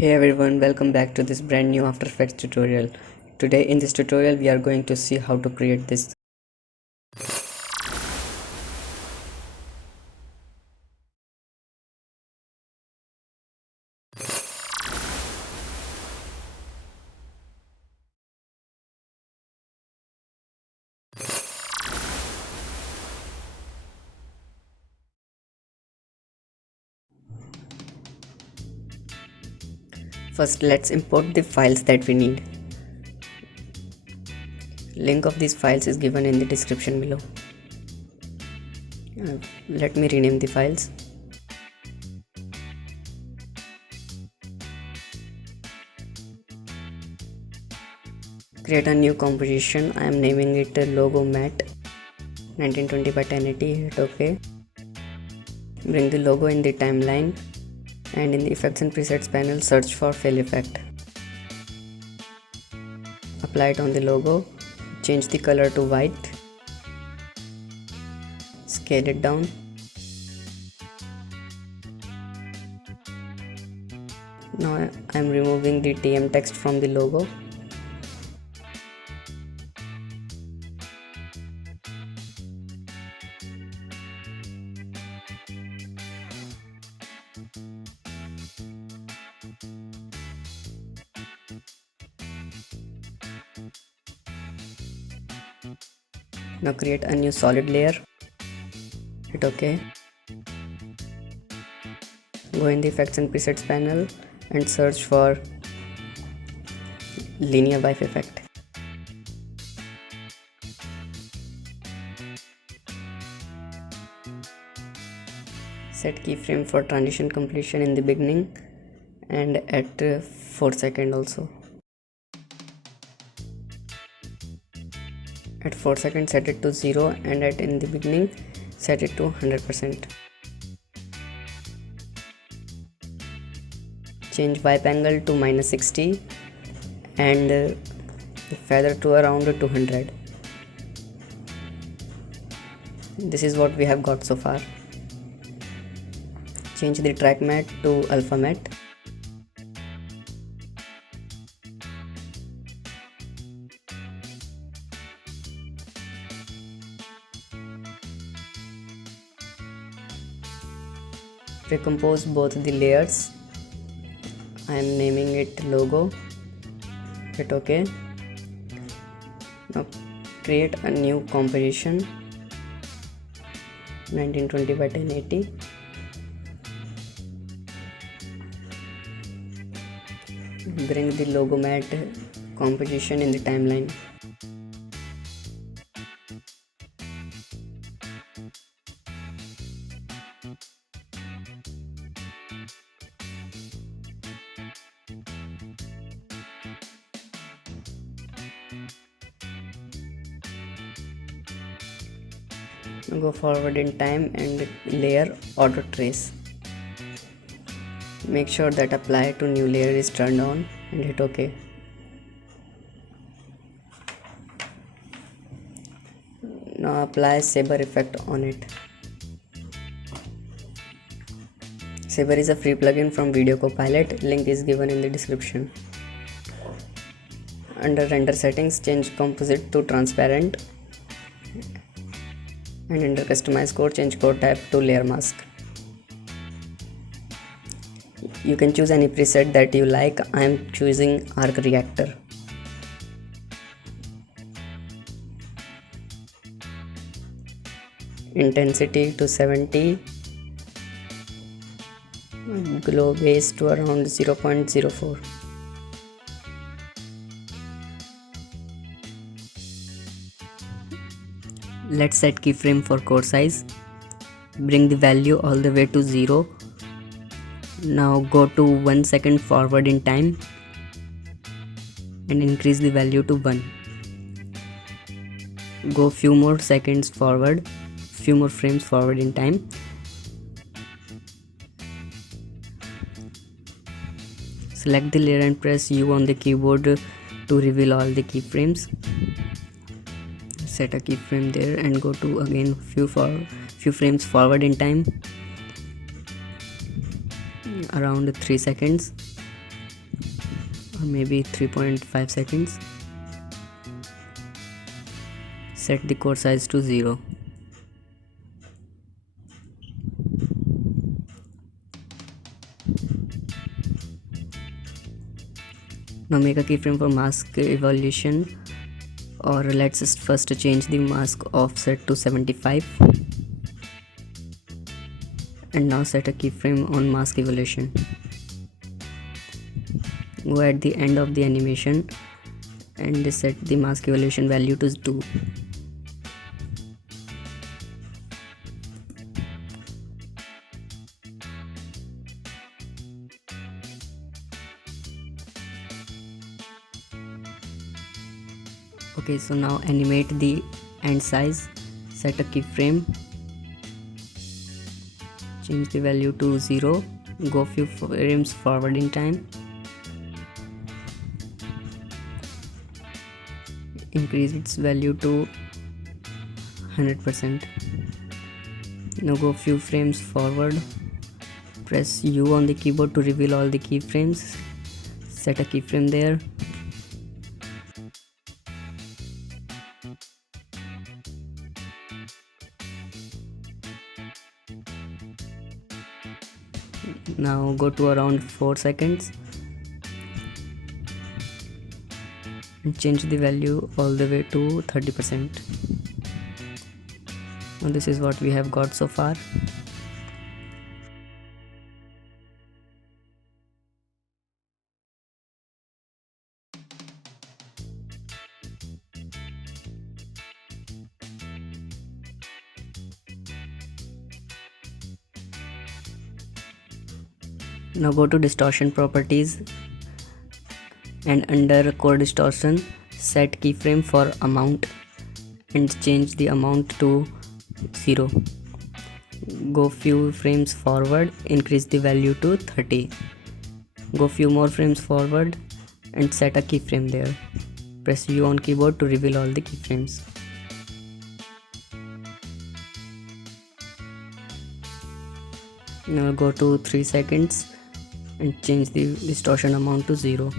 Hey everyone, welcome back to this brand new After Effects tutorial. Today in this tutorial we are going to see how to create this. First, let's import the files that we need. Link of these files is given in the description below. Let me rename the files. Create a new composition. I am naming it logo matte 1920 by 1080. Hit OK. Bring the logo in the timeline, and in the effects and presets panel search for fill effect. Apply it on the logo. Change the color to white. Scale it down. Now I am removing the TM text from the logo. Now create a new solid layer. Hit OK. Go in the effects and presets panel and search for linear wipe effect. Set keyframe for transition completion in the beginning and at 4 seconds also. At 4 seconds set it to 0 and in the beginning set it to 100%. Change wipe angle to -60 and the feather to around 200. This is what we have got so far. Change the track matte to alpha matte. Recompose both the layers. I am naming it logo. Hit OK. Now create a new composition 1920 by 1080. Bring the logo matte composition in the timeline. Go forward in time and layer auto trace. Make sure that apply to new layer is turned on and hit OK. Now apply saber effect on it. Saber is a free plugin from Video Copilot. Link is given in the description. Under render settings, change composite to transparent. And under customize code, change code type to layer mask. You can choose any preset that you like. I am choosing arc reactor. Intensity to 70. Glow base to around 0.04. Let's set keyframe for core size. Bring the value all the way to 0. Now go to 1 second forward in time and increase the value to 1. Go few more seconds forward, few more frames forward in time. Select the layer and press U on the keyboard to reveal all the keyframes. Set a keyframe there and go to again few frames forward in time, around 3 seconds. or maybe 3.5 seconds. Set the core size to 0. Now make a keyframe for mask evolution, or let's just first change the mask offset to 75, and now set a keyframe on mask evolution. Go at the end of the animation and set the mask evolution value to 2. Okay, so now animate the end size, set a keyframe, change the value to 0, go few frames forward in time, increase its value to 100%. Now go few frames forward, press U on the keyboard to reveal all the keyframes, set a keyframe there. Now go to around 4 seconds and change the value all the way to 30%. Now this is what we have got so far. Now go to distortion properties and under core distortion set keyframe for amount and change the amount to 0. Go few frames forward, increase the value to 30. Go few more frames forward and set a keyframe there. Press U on keyboard to reveal all the keyframes. Now go to 3 seconds and change the distortion amount to 0.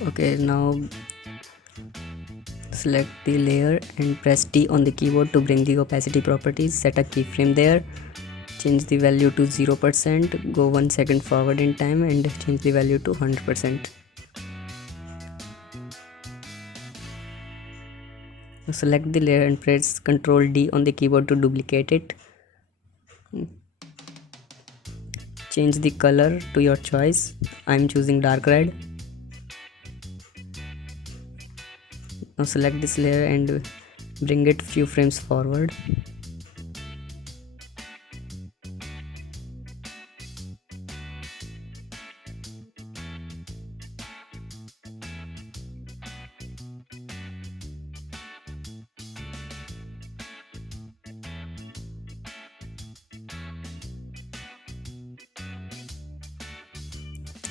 Okay, now select the layer and press T on the keyboard to bring the opacity properties. Set a keyframe there, change the value to 0%, go 1 second forward in time and change the value to 100%. Now select the layer and press Ctrl D on the keyboard to duplicate it. Change the color to your choice. I am choosing dark red. Now select this layer and bring it few frames forward.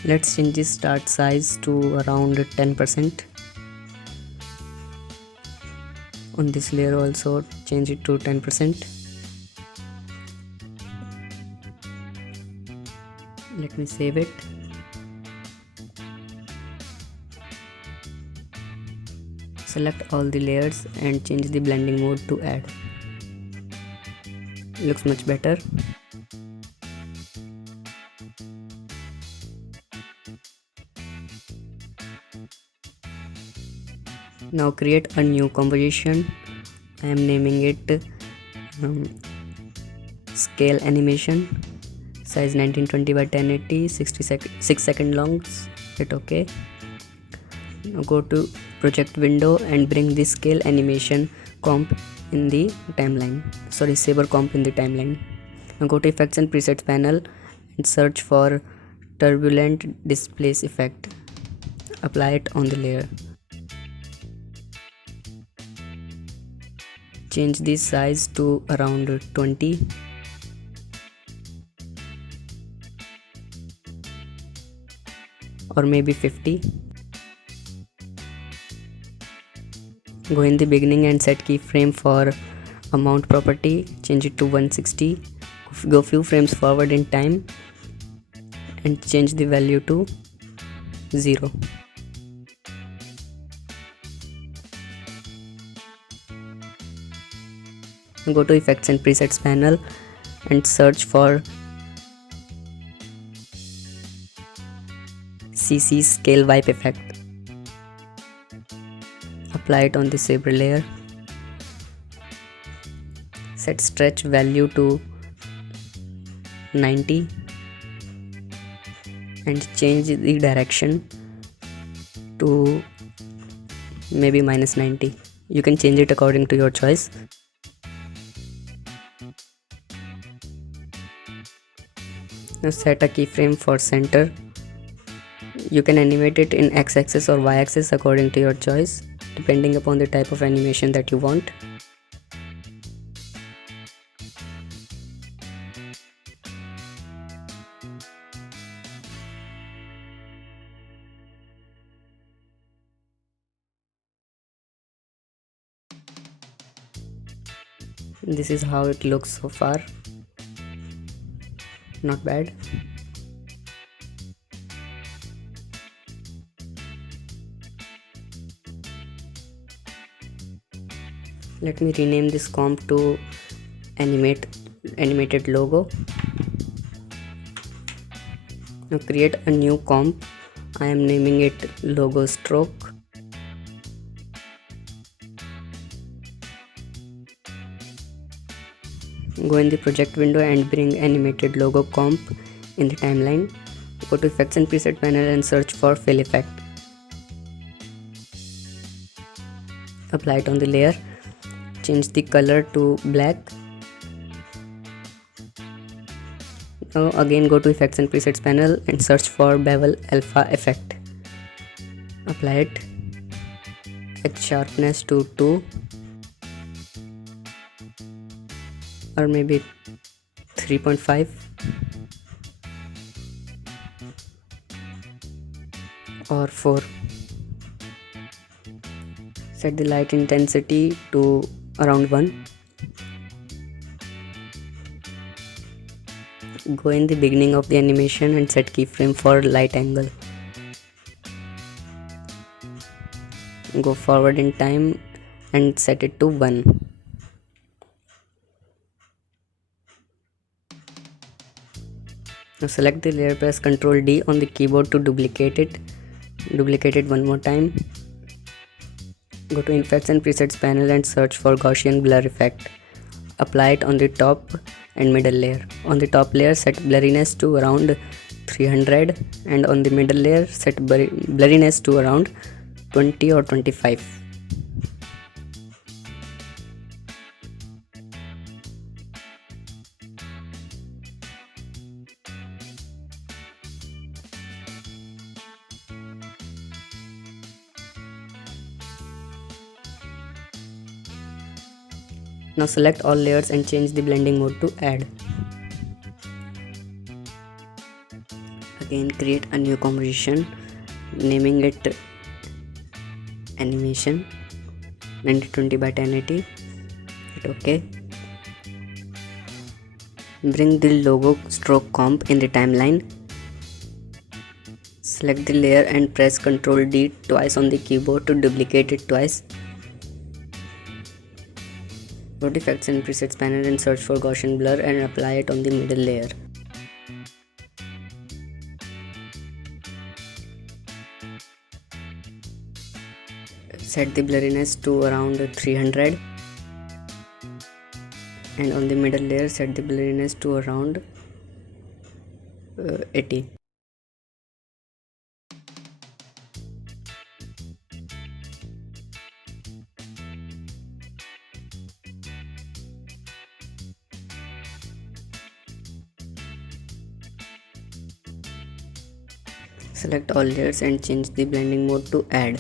Let's change the start size to around 10%. On this layer also change it to 10%. Let me save it. Select all the layers and change the blending mode to add. Looks much better. Now create a new composition. I am naming it scale animation, size 1920 by 1080, 6 second long. Hit OK. Now go to project window and bring the scale animation comp in the timeline. Saber comp in the timeline. Now go to effects and presets panel and search for turbulent displace effect. Apply it on the layer. change the size to around 20. Or maybe 50. Go in the beginning and set keyframe for amount property, change it to 160. Go few frames forward in time and change the value to 0. Go to effects and presets panel and search for CC scale wipe effect. Apply it on the saber layer. Set stretch value to 90 and change the direction to maybe -90. You can change it according to your choice. Now set a keyframe for center. You can animate it in x-axis or y-axis according to your choice, depending upon the type of animation that you want. This is how it looks so far. Not bad. Let me rename this comp to animated logo. Now create a new comp. I am naming it logo stroke. Go in the project window and bring animated logo comp in the timeline. Go to effects and preset panel and search for fill effect. Apply it on the layer. Change the color to black. Now again go to effects and presets panel and search for bevel alpha effect. Apply it. Set sharpness to 2 or maybe 3.5 or 4. Set the light intensity to around 1. Go in the beginning of the animation and set keyframe for light angle. Go forward in time and set it to 1. Now select the layer, press Ctrl D on the keyboard to duplicate it. Duplicate it one more time. Go to effects and presets panel and search for Gaussian blur effect. Apply it on the top and middle layer. On the top layer set blurriness to around 300 and on the middle layer set blurriness to around 20 or 25. Now select all layers and change the blending mode to add. Again create a new composition, naming it animation 1920 by 1080. Hit OK. Bring the logo stroke comp in the timeline. Select the layer and press Ctrl D twice on the keyboard to duplicate it twice. Go to effects and presets panel and search for Gaussian blur and apply it on the middle layer. Set the blurriness to around 300 and on the middle layer set the blurriness to around 80. Select all layers and change the blending mode to add.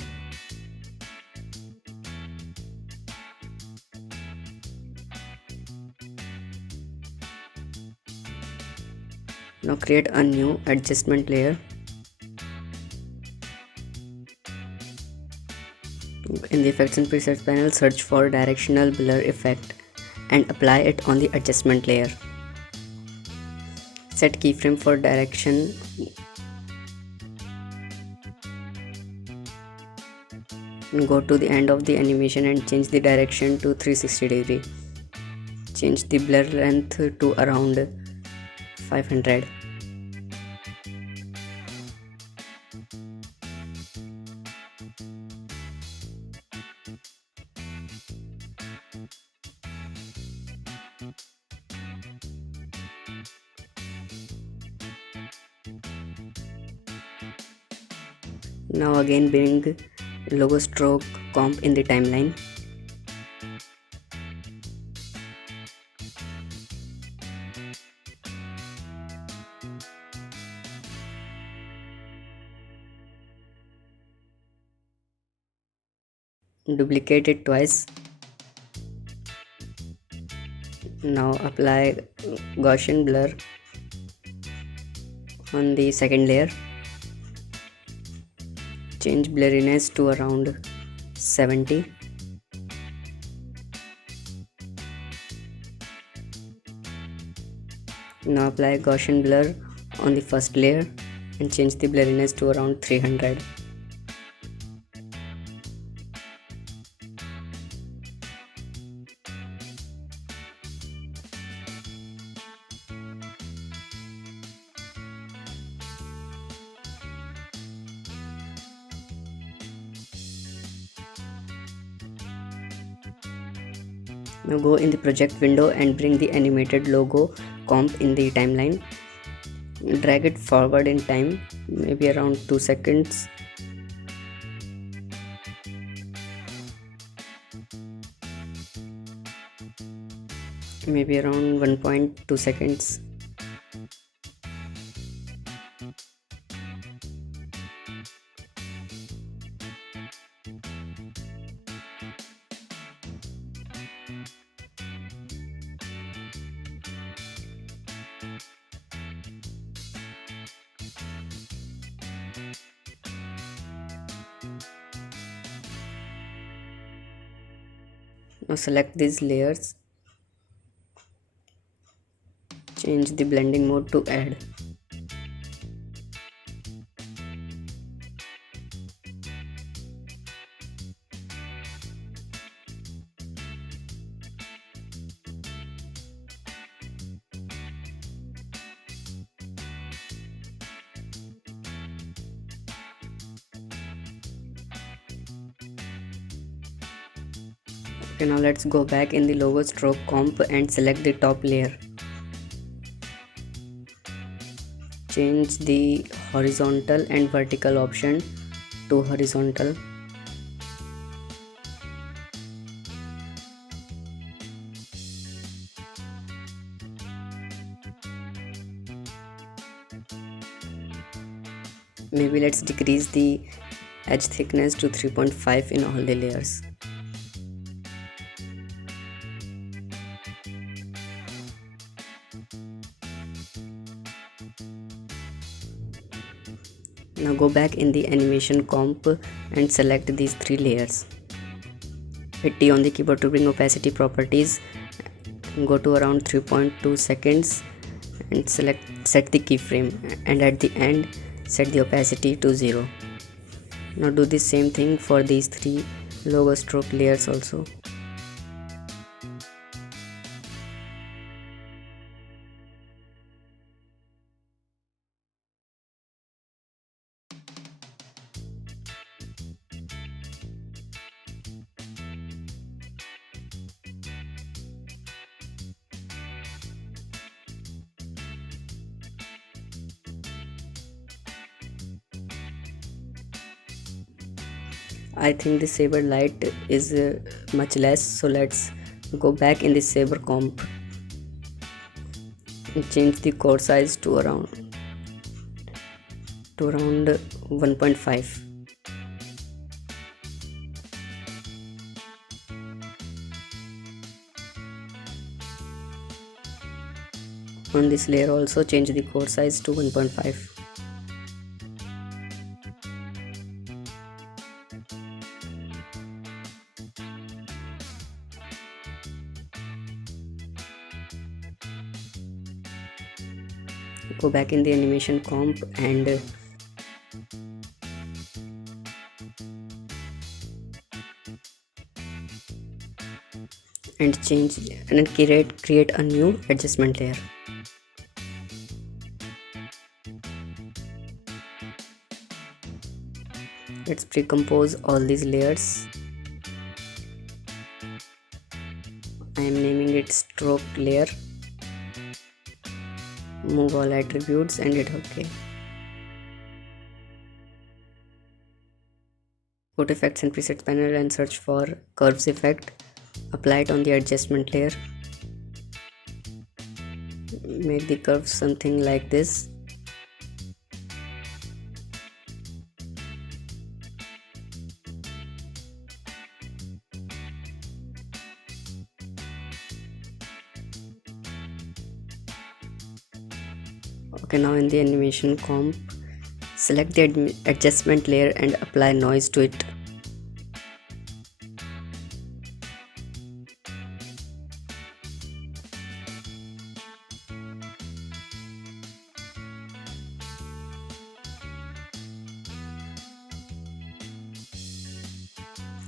Now create a new adjustment layer. In the effects and presets panel, search for directional blur effect and apply it on the adjustment layer. Set keyframe for direction. Go to the end of the animation and change the direction to 360 degree. Change the blur length to around 500. Now again bring logo stroke comp in the timeline. Duplicate it twice. Now apply Gaussian blur on the second layer. Change blurriness to around 70. Now apply Gaussian blur on the first layer and change the blurriness to around 300. Now go in the project window and bring the animated logo comp in the timeline. Drag it forward in time, maybe around 2 seconds. Maybe around 1.2 seconds. Now select these layers, change the blending mode to add. Okay, now let's go back in the logo stroke comp and select the top layer. Change the horizontal and vertical option to horizontal. Maybe let's decrease the edge thickness to 3.5 in all the layers. Now go back in the animation comp and select these 3 layers. Hit T on the keyboard to bring opacity properties. Go to around 3.2 seconds and set the keyframe, and at the end set the opacity to 0. Now do the same thing for these 3 logo stroke layers also. I think the saber light is much less, so let's go back in the saber comp and change the core size to around 1.5. On this layer also change the core size to 1.5. Go back in the animation comp and change and create a new adjustment layer. Let's pre-compose all these layers. I am naming it stroke layer. Move all attributes and hit OK. Go to effects and presets panel and search for curves effect. Apply it on the adjustment layer. Make the curve something like this. Okay, now in the animation comp, select the adjustment layer and apply noise to it.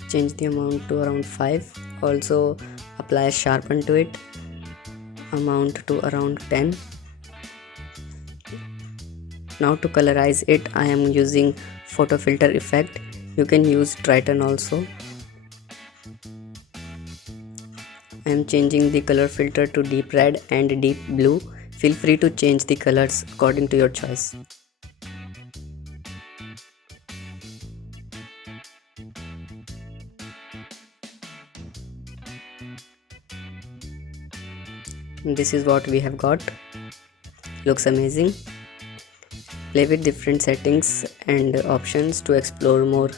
Change the amount to around 5. Also apply sharpen to it. Amount to around 10. Now to colorize it, I am using photo filter effect. You can use Triton also. I am changing the color filter to deep red and deep blue. Feel free to change the colors according to your choice. This is what we have got. Looks amazing. Play with different settings and options to explore more.